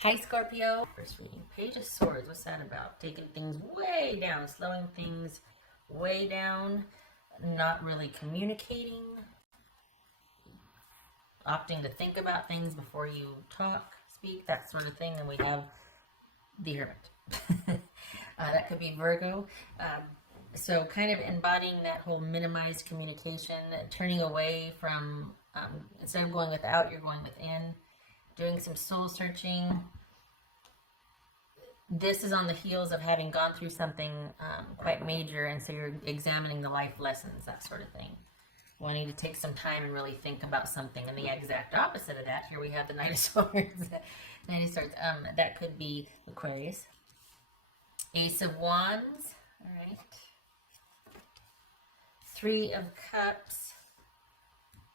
Hi, Scorpio. First reading, Page of Swords. What's that about? Taking things way down, slowing things way down, not really communicating, opting to think about things before you talk, speak, that sort of thing. And we have the Hermit. That could be Virgo. So kind of embodying that whole minimized communication, turning away from, instead of going without, you're going within, doing some soul searching. This is on the heels of having gone through something quite major, and so you're examining the life lessons, that sort of thing. Wanting to take some time and really think about something. And the exact opposite of that, here we have the Knight of Swords. Knight of Swords, that could be Aquarius. Ace of Wands, all right. Three of Cups,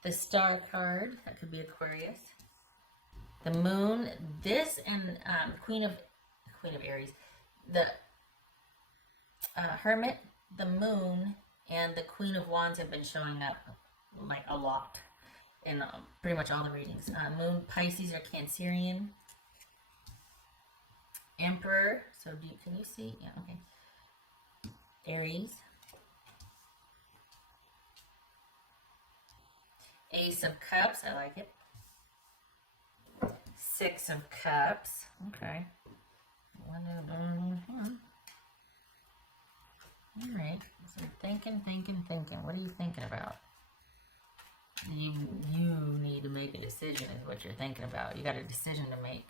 the Star card, that could be Aquarius. The Moon, this and Queen of Aries, the Hermit, the Moon, and the Queen of Wands have been showing up like a lot in pretty much all the readings. Moon, Pisces, or Cancerian. Emperor, so can you see? Yeah, okay. Aries. Ace of Cups, I like it. Six of Cups, okay. Alright, so thinking. What are you thinking about? You need to make a decision is what you're thinking about. You got a decision to make.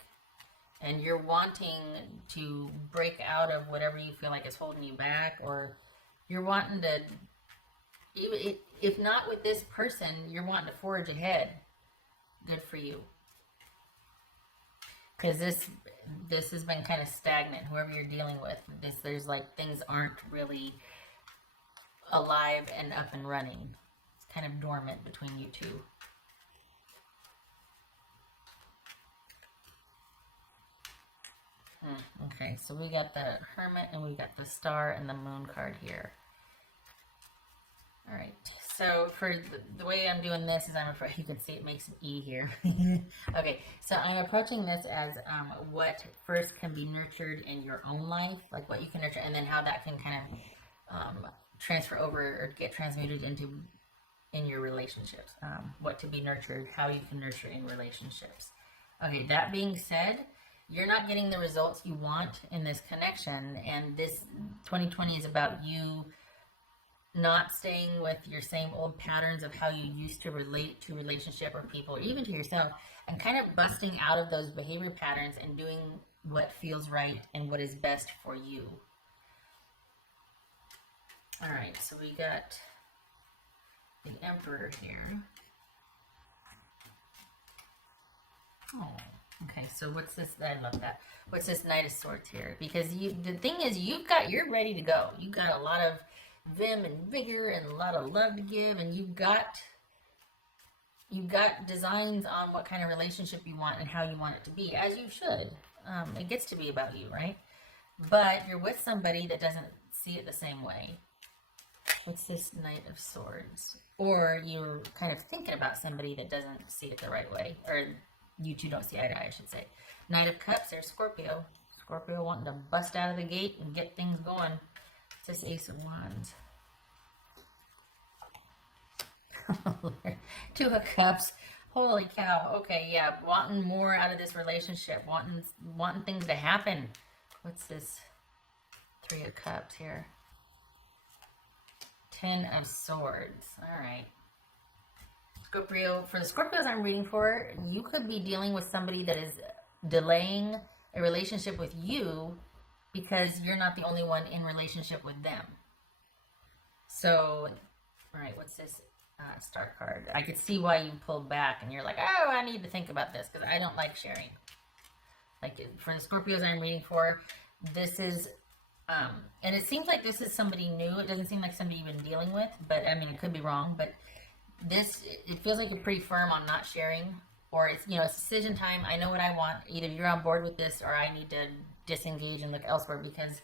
And you're wanting to break out of whatever you feel like is holding you back, or you're wanting to, even if not with this person, you're wanting to forge ahead. Good for you. Because this has been kind of stagnant, whoever you're dealing with. There's like, things aren't really alive and up and running. It's kind of dormant between you two. Okay, so we got the Hermit and we got the Star and the Moon card here. All right, so for the way I'm doing this is, I'm afraid you can see it makes an E here. Okay, so I'm approaching this as what first can be nurtured in your own life, like what you can nurture, and then how that can kind of transfer over or get transmuted in your relationships. What to be nurtured, how you can nurture in relationships. Okay, that being said, you're not getting the results you want in this connection, and this 2020 is about you not staying with your same old patterns of how you used to relate to relationship or people, or even to yourself, and kind of busting out of those behavior patterns and doing what feels right and what is best for you. All right, so we got the Emperor here. Oh, okay, so what's this? I love that. What's this Knight of Swords here? Because the thing is, you're ready to go. You got a lot of vim and vigor and a lot of love to give, and you've got designs on what kind of relationship you want and how you want it to be, as you should. It gets to be about you, right? But you're with somebody that doesn't see it the same way. What's this Knight of Swords? Or you're kind of thinking about somebody that doesn't see it the right way, or you two don't see eye to eye, I should say. Knight of Cups, there's Scorpio. Scorpio wanting to bust out of the gate and get things going. It's this Ace of Wands. Two of Cups. Holy cow. Okay, yeah. Wanting more out of this relationship. Wanting things to happen. What's this? Three of Cups here. Ten of Swords. Alright. Scorpio. For the Scorpios I'm reading for, you could be dealing with somebody that is delaying a relationship with you because you're not the only one in relationship with them. So, all right, what's this Star card? I could see why you pulled back and you're like, oh, I need to think about this because I don't like sharing. Like, for the Scorpios I'm reading for, this is, and it seems like this is somebody new. It doesn't seem like somebody you've been dealing with, but I mean, it could be wrong, but it feels like you're pretty firm on not sharing, or it's, it's decision time. I know what I want. Either you're on board with this or I need to disengage and look elsewhere, because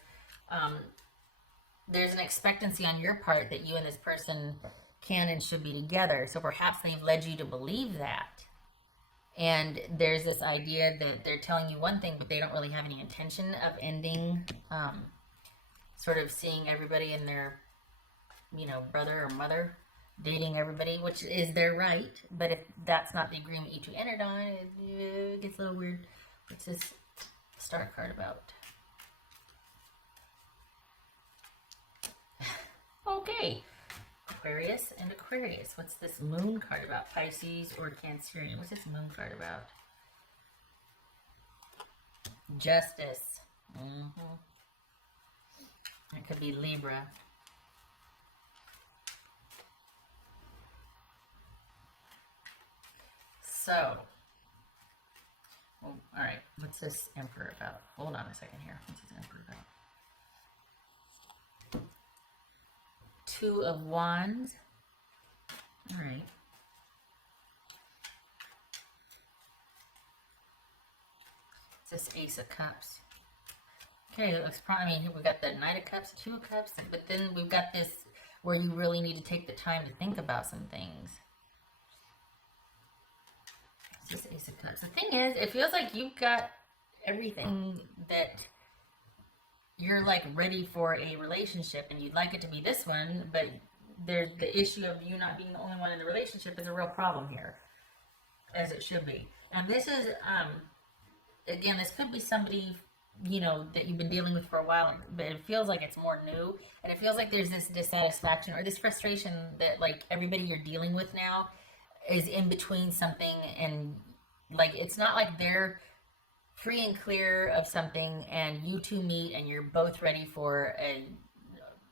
there's an expectancy on your part that you and this person can and should be together. So perhaps they've led you to believe that, And there's this idea that they're telling you one thing, but they don't really have any intention of ending, sort of seeing everybody in their, you know, brother or mother dating everybody, which is their right. But if that's not the agreement you two entered on, it gets a little weird. What's this star card about? Okay. Aquarius and Aquarius. What's this moon card about? Pisces or Cancerian. What's this moon card about? Justice. It could be Libra. So, all right. What's this Emperor about? Hold on a second here. What's this Emperor about? Two of Wands. All right. It's this Ace of Cups. Okay, it looks probably, I mean, we've got the Knight of Cups, Two of Cups, but then we've got this where you really need to take the time to think about some things. It's this Ace of Cups. The thing is, it feels like you've got everything that you're like ready for a relationship, and you'd like it to be this one, but there's the issue of you not being the only one in the relationship is a real problem here, as it should be. And this is, again, this could be somebody, you know, that you've been dealing with for a while, but it feels like it's more new, and it feels like there's this dissatisfaction or this frustration that like everybody you're dealing with now is in between something, and like it's not like they're free and clear of something and you two meet and you're both ready for a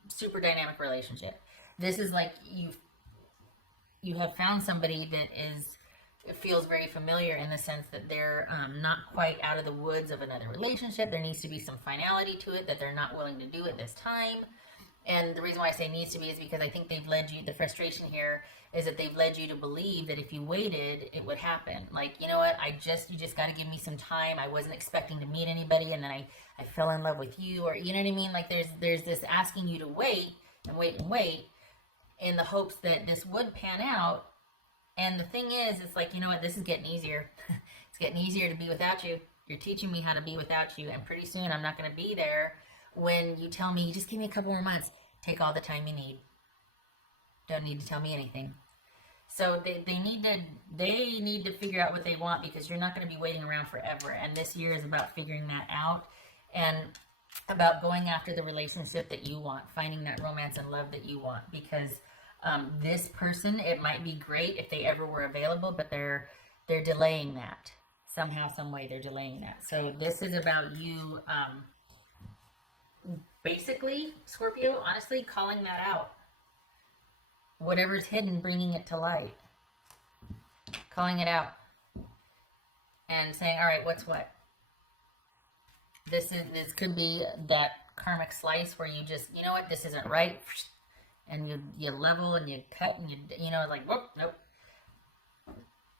super dynamic relationship. This is like you have found somebody that is, it feels very familiar in the sense that they're not quite out of the woods of another relationship. There needs to be some finality to it that they're not willing to do at this time. And the reason why I say needs to be is because I think they've led you, the frustration here is that they've led you to believe that if you waited, it would happen. Like, you know what, you just got to give me some time. I wasn't expecting to meet anybody, and then I fell in love with you, or, you know what I mean? Like, there's this asking you to wait and wait and wait in the hopes that this would pan out. And the thing is, it's like, you know what, this is getting easier. It's getting easier to be without you. You're teaching me how to be without you, and pretty soon I'm not going to be there when you tell me, just give me a couple more months. Take all the time you need. Don't need to tell me anything. So they need to figure out what they want, because you're not going to be waiting around forever. And this year is about figuring that out, and about going after the relationship that you want, finding that romance and love that you want. Because this person, it might be great if they ever were available, but they're delaying that somehow, some way. They're delaying that. So this is about you. Basically, Scorpio, honestly, calling that out. Whatever's hidden, bringing it to light. Calling it out. And saying, all right, what's what? This could be that karmic slice where you just, you know what, this isn't right. And you level and you cut and you know, like, whoop, nope.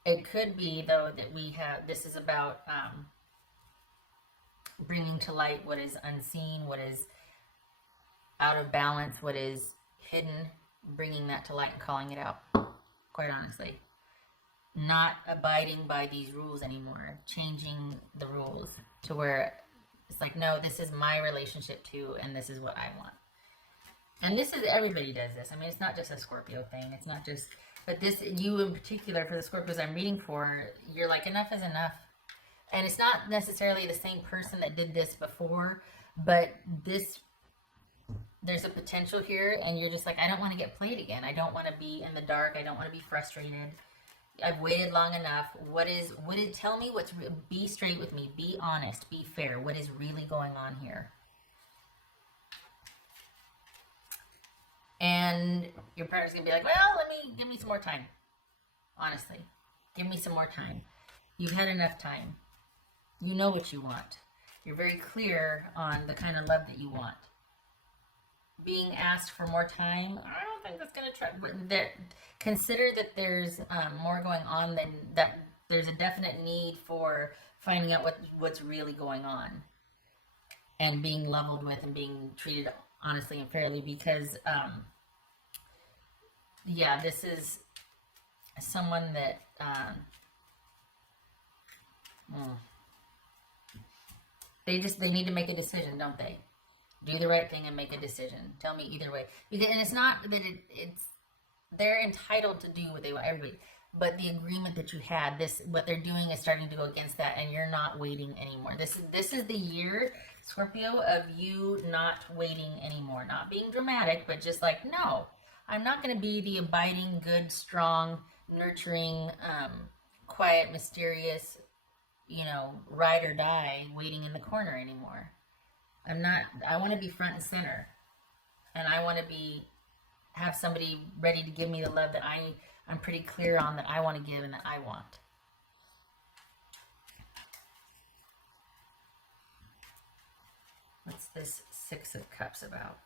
It could be, though, that this is about bringing to light what is unseen, what is out of balance, what is hidden, bringing that to light and calling it out, quite honestly. Not abiding by these rules anymore, changing the rules to where it's like, no, this is my relationship too, and this is what I want. And this is, everybody does this. I mean, it's not just a Scorpio thing. It's not just, but this, you in particular, for the Scorpios I'm reading for, you're like, enough is enough. And it's not necessarily the same person that did this before, but there's a potential here, and you're just like, I don't want to get played again. I don't want to be in the dark. I don't want to be frustrated. I've waited long enough. Tell me be straight with me. Be honest. Be fair. What is really going on here? And your partner's going to be like, well, give me some more time. Honestly, give me some more time. You've had enough time. You know what you want. You're very clear on the kind of love that you want. Being asked for more time, I don't think that's going to try. Consider that there's more going on than that. There's a definite need for finding out what's really going on, and being leveled with and being treated honestly and fairly. Because, yeah, this is someone that Mm. They need to make a decision, don't they? Do the right thing and make a decision. Tell me either way. Because, and it's not that it's they're entitled to do what they want, everybody. But the agreement that you had, this what they're doing is starting to go against that, and you're not waiting anymore. This is the year, Scorpio, of you not waiting anymore. Not being dramatic, but just like, no, I'm not going to be the abiding, good, strong, nurturing, quiet, mysterious, ride or die waiting in the corner anymore. I want to be front and center. And I want to have somebody ready to give me the love that I'm pretty clear on that I want to give and that I want. What's this Six of Cups about?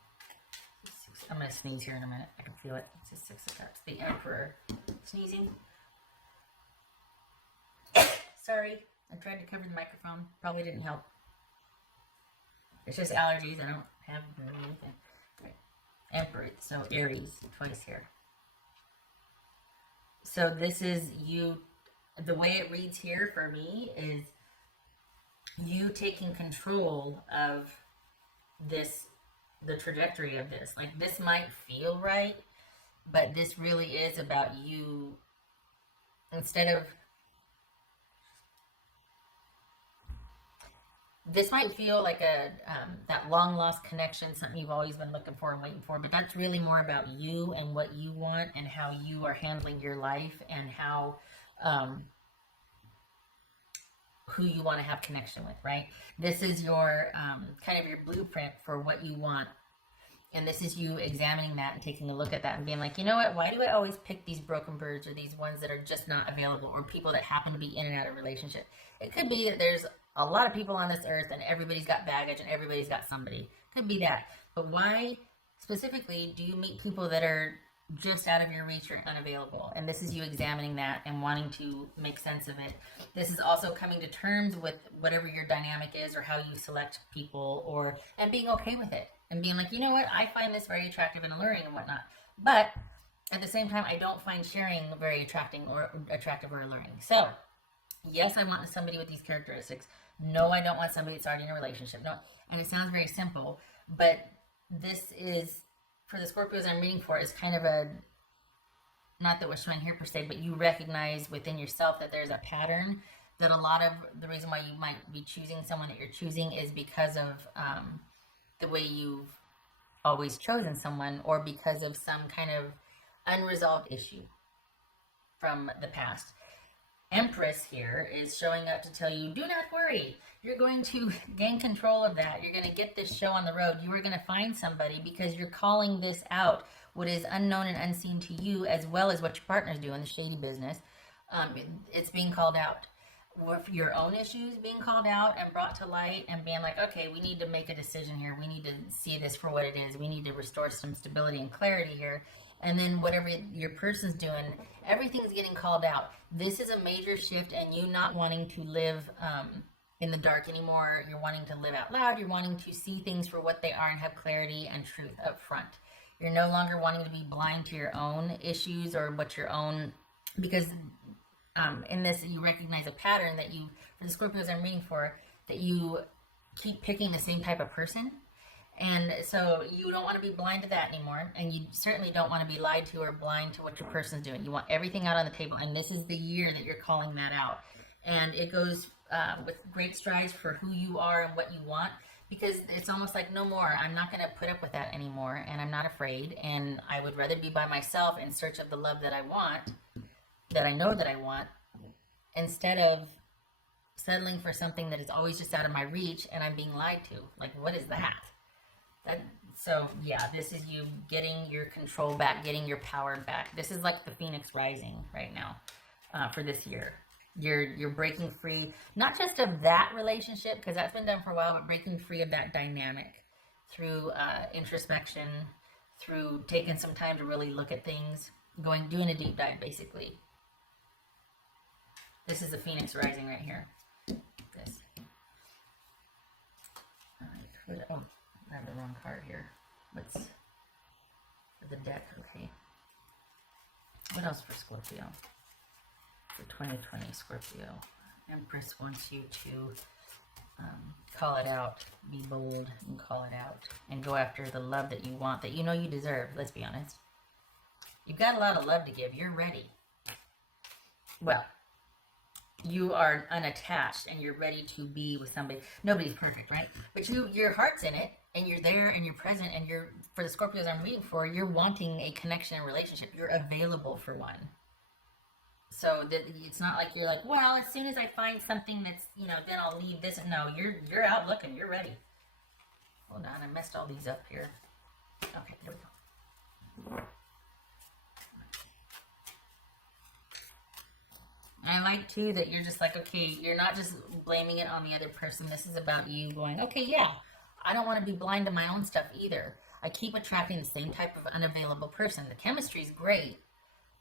I'm going to sneeze here in a minute. I can feel it. It's the Six of Cups. The Emperor. Sneezing. Sorry. I tried to cover the microphone. Probably didn't help. It's just allergies. I don't have anything. Right. Emperor. So Aries. Twice here. So this is you. The way it reads here for me is you taking control of this, the trajectory of this. Like, this might feel right, but this really is about you. Instead of, this might feel like that long lost connection, something you've always been looking for and waiting for, but that's really more about you and what you want and how you are handling your life and how, who you want to have connection with, right? This is your, kind of your blueprint for what you want. And this is you examining that and taking a look at that and being like, you know what, why do I always pick these broken birds or these ones that are just not available or people that happen to be in and out of relationship? It could be that there's a lot of people on this earth and everybody's got baggage and everybody's got somebody. Could be that. But why specifically do you meet people that are just out of your reach or unavailable? And this is you examining that and wanting to make sense of it. This is also coming to terms with whatever your dynamic is or how you select people, and being okay with it and being like, you know what, I find this very attractive and alluring and whatnot, but at the same time I don't find sharing very attractive or alluring. So yes, I want somebody with these characteristics. No, I don't want somebody that's already in a relationship. No, and it sounds very simple, but this is, for the Scorpios I'm reading for, is kind of a, not that we're showing here per se, but you recognize within yourself that there's a pattern, that a lot of the reason why you might be choosing someone that you're choosing is because of the way you've always chosen someone, or because of some kind of unresolved issue from the past. Empress here is showing up to tell you, do not worry. You're going to gain control of that. You're going to get this show on the road. You are going to find somebody because you're calling this out, what is unknown and unseen to you, as well as what your partners do in the shady business. It's being called out. Your own issues being called out and brought to light and being like, okay, we need to make a decision here. We need to see this for what it is. We need to restore some stability and clarity here. And then whatever your person's doing, everything's getting called out. This is a major shift, and you not wanting to live in the dark anymore. You're wanting to live out loud. You're wanting to see things for what they are and have clarity and truth up front. You're no longer wanting to be blind to your own issues or what your own, because in this you recognize a pattern that you, for the Scorpios I'm reading for, that you keep picking the same type of person. And so you don't want to be blind to that anymore, and you certainly don't want to be lied to or blind to what your person's doing. You want everything out on the table, and this is the year that you're calling that out. And it goes with great strides for who you are and what you want, because it's almost like, no more. I'm not going to put up with that anymore, and I'm not afraid, and I would rather be by myself in search of the love that I want, that I know that I want, instead of settling for something that is always just out of my reach and I'm being lied to. Like, what is that? So yeah, this is you getting your control back, getting your power back. This is like the Phoenix rising right now for this year. You're breaking free, not just of that relationship, because that's been done for a while, but breaking free of that dynamic through introspection, through taking some time to really look at things, doing a deep dive, basically. This is the Phoenix rising right here. This. Oh, I have the wrong card here. What's for the deck? Okay. What else for Scorpio? For 2020 Scorpio. Empress wants you to call it out, be bold and call it out, and go after the love that you want, that you know you deserve. Let's be honest. You've got a lot of love to give. You're ready. Well, you are unattached and you're ready to be with somebody. Nobody's perfect, right? But your heart's in it, and you're there and you're present, and you're, for the Scorpios I'm reading for, you're wanting a connection and relationship. You're available for one. So that it's not like you're like, well, as soon as I find something that's, you know, then I'll leave this. No, you're out looking. You're ready. Hold on, I messed all these up here. Okay, here we go. I like too that you're just like, okay, you're not just blaming it on the other person. This is about you going, okay, yeah, I don't want to be blind to my own stuff either. I keep attracting the same type of unavailable person. The chemistry's great,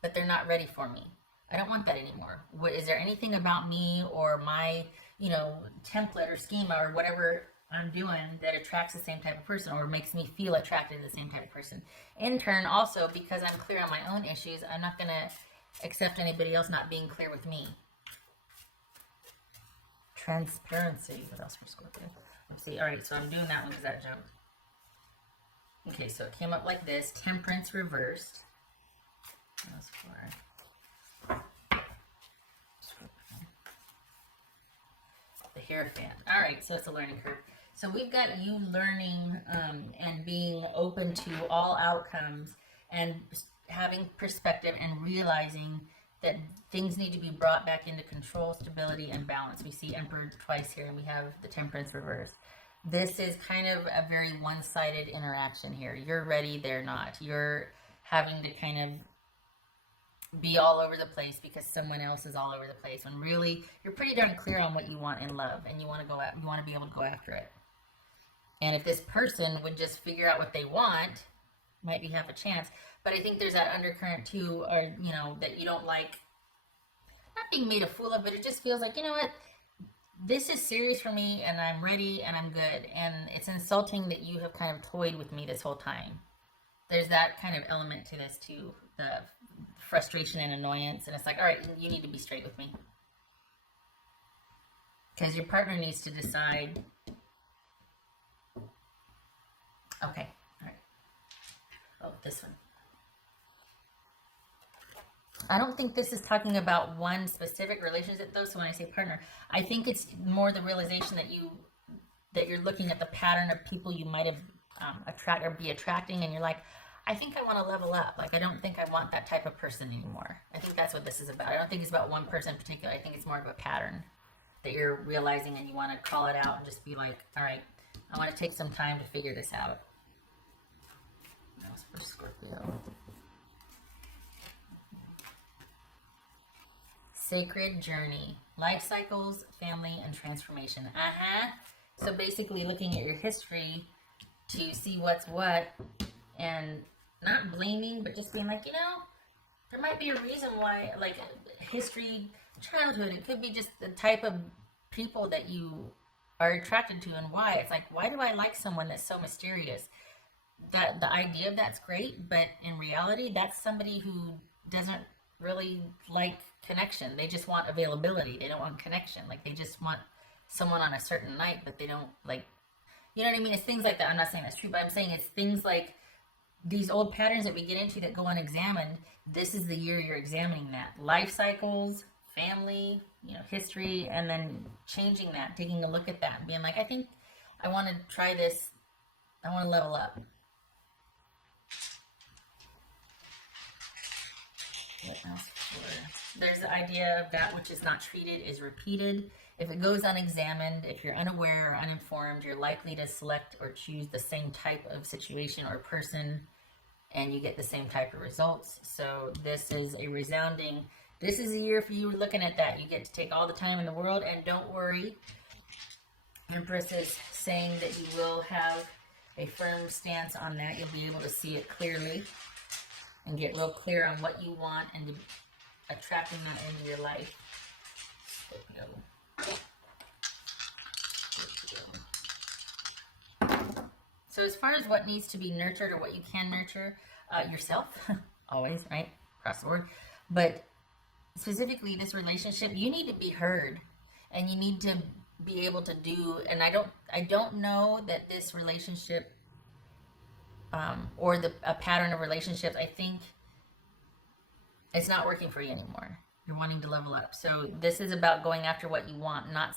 but they're not ready for me. I don't want that anymore. Is there anything about me or my, you know, template or schema or whatever I'm doing that attracts the same type of person or makes me feel attracted to the same type of person? In turn, also, because I'm clear on my own issues, I'm not going to accept anybody else not being clear with me. Transparency. What else for Scorpio? Let's see. All right, so I'm doing that one because that jumped. Okay, so it came up like this. Temperance reversed. That was for the Hierophant. All right, so it's a learning curve. So we've got you learning and being open to all outcomes and having perspective and realizing that things need to be brought back into control, stability, and balance. We see Emperor twice here, and we have the Temperance reversed. This is kind of a very one-sided interaction here. You're ready, they're not. You're having to kind of be all over the place because someone else is all over the place, when really you're pretty darn clear on what you want in love, and you want to be able to go after it. And if this person would just figure out what they want, might be half a chance. But I think there's that undercurrent too, or you know, that you don't like not being made a fool of, but it just feels like, you know what, this is serious for me and I'm ready and I'm good. And it's insulting that you have kind of toyed with me this whole time. There's that kind of element to this too, the frustration and annoyance. And it's like, all right, you need to be straight with me. Because your partner needs to decide. Okay, all right. Oh, this one. I don't think this is talking about one specific relationship though. So when I say partner, I think it's more the realization that you're looking at the pattern of people you might have attract or be attracting, and you're like, I think I want to level up. Like, I don't think I want that type of person anymore. I think that's what this is about. I don't think it's about one person in particular. I think it's more of a pattern that you're realizing, and you want to call it out and just be like, all right, I want to take some time to figure this out. That was for Scorpio. Sacred journey, life cycles, family, and transformation. So basically looking at your history to see what's what, and not blaming, but just being like, you know, there might be a reason why, like history, childhood, it could be just the type of people that you are attracted to and why. It's like, why do I like someone that's so mysterious? That the idea of that's great, but in reality, that's somebody who doesn't really like connection. They just want availability. They don't want connection. Like, they just want someone on a certain night, but they don't like, you know what I mean? It's things like that. I'm not saying that's true, but I'm saying it's things like these old patterns that we get into that go unexamined. This is the year you're examining that. Life cycles, family, you know, history, and then changing that, taking a look at that and being like, I think I want to try this. I want to level up. What else? There's the idea of that which is not treated is repeated. If it goes unexamined, if you're unaware or uninformed, you're likely to select or choose the same type of situation or person, and you get the same type of results. So this is a resounding, this is a year for you looking at that. You get to take all the time in the world, and don't worry. Empress is saying that you will have a firm stance on that. You'll be able to see it clearly and get real clear on what you want and to attracting that into your life. So as far as what needs to be nurtured or what you can nurture, yourself, always, right? Across the board. But specifically this relationship, you need to be heard. and you need to be able to do, and I don't know that this relationship, or a pattern of relationships, I think it's not working for you anymore. You're wanting to level up. So this is about going after what you want, not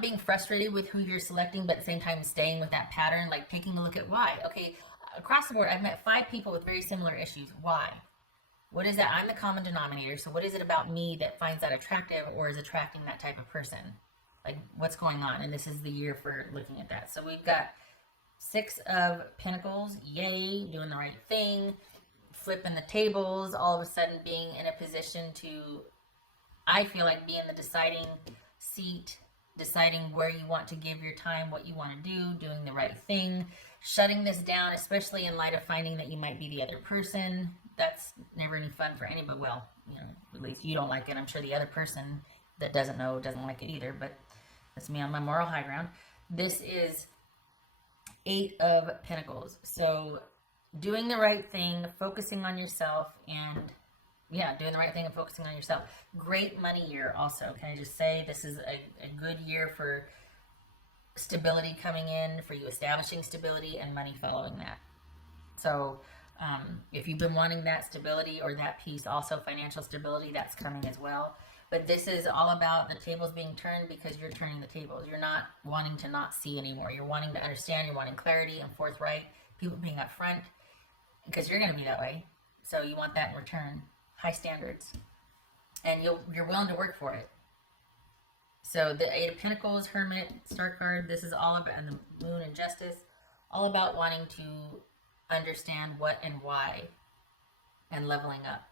being frustrated with who you're selecting, but at the same time staying with that pattern, like taking a look at why. Okay, across the board, I've met 5 people with very similar issues. Why? What is that? I'm the common denominator. So what is it about me that finds that attractive or is attracting that type of person? Like, what's going on? And this is the year for looking at that. So we've got 6 of Pentacles. Yay, doing the right thing. Flipping the tables. All of a sudden being in a position to, I feel like, be in the deciding seat. Deciding where you want to give your time, what you want to do, doing the right thing. Shutting this down, especially in light of finding that you might be the other person. That's never any fun for anybody. Well, you know, at least you don't like it. I'm sure the other person that doesn't know doesn't like it either, but that's me on my moral high ground. This is 8 of Pentacles. So doing the right thing, focusing on yourself, and yeah, doing the right thing and focusing on yourself. Great money year also. Can I just say this is a good year for stability coming in, for you establishing stability and money following that. So if you've been wanting that stability or that piece, also financial stability, that's coming as well. But this is all about the tables being turned because you're turning the tables. You're not wanting to not see anymore. You're wanting to understand. You're wanting clarity and forthright. People being upfront because you're going to be that way. So you want that in return. High standards. And you're willing to work for it. So the 8 of Pentacles, Hermit, Star card, this is all about, and the Moon and Justice, all about wanting to understand what and why and leveling up.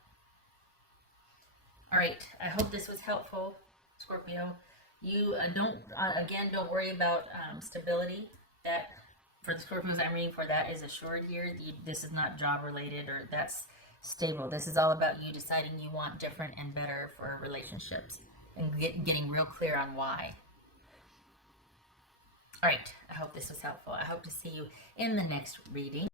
All right, I hope this was helpful, Scorpio. You don't worry about stability. That, for the Scorpios I'm reading for, that is assured here. This is not job related, or that's stable. This is all about you deciding you want different and better for relationships and getting real clear on why. All right, I hope this was helpful. I hope to see you in the next reading.